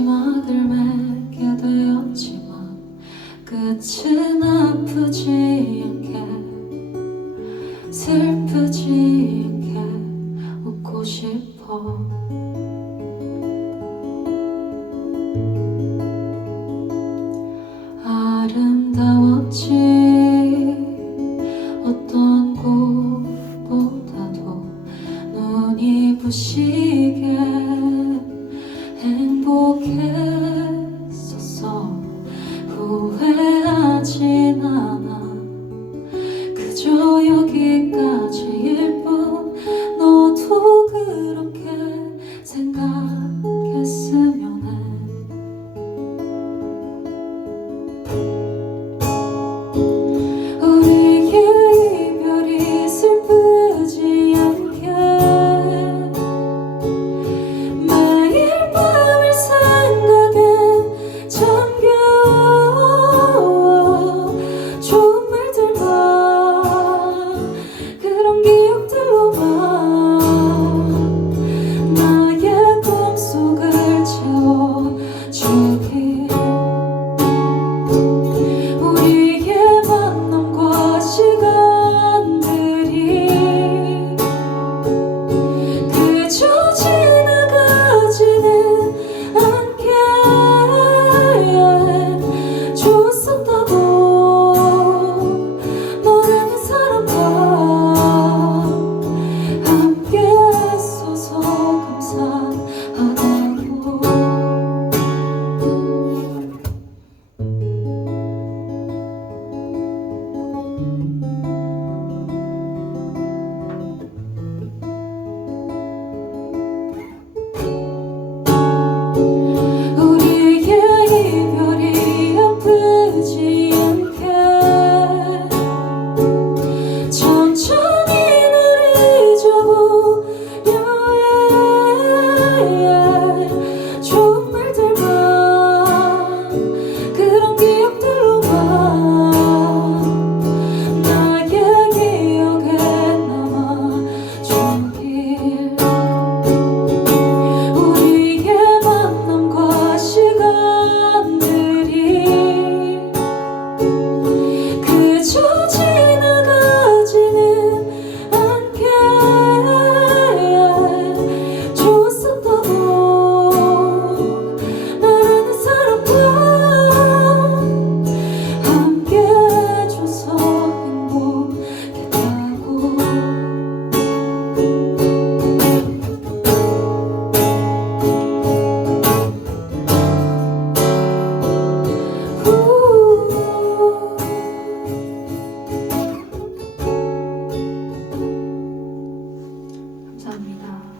마지막을 맺게 되었지만 끝은 아프지 않게 슬프지 않게 웃고 싶어. 아름다웠지 어떤 곳보다도 눈이 부시게 Oh.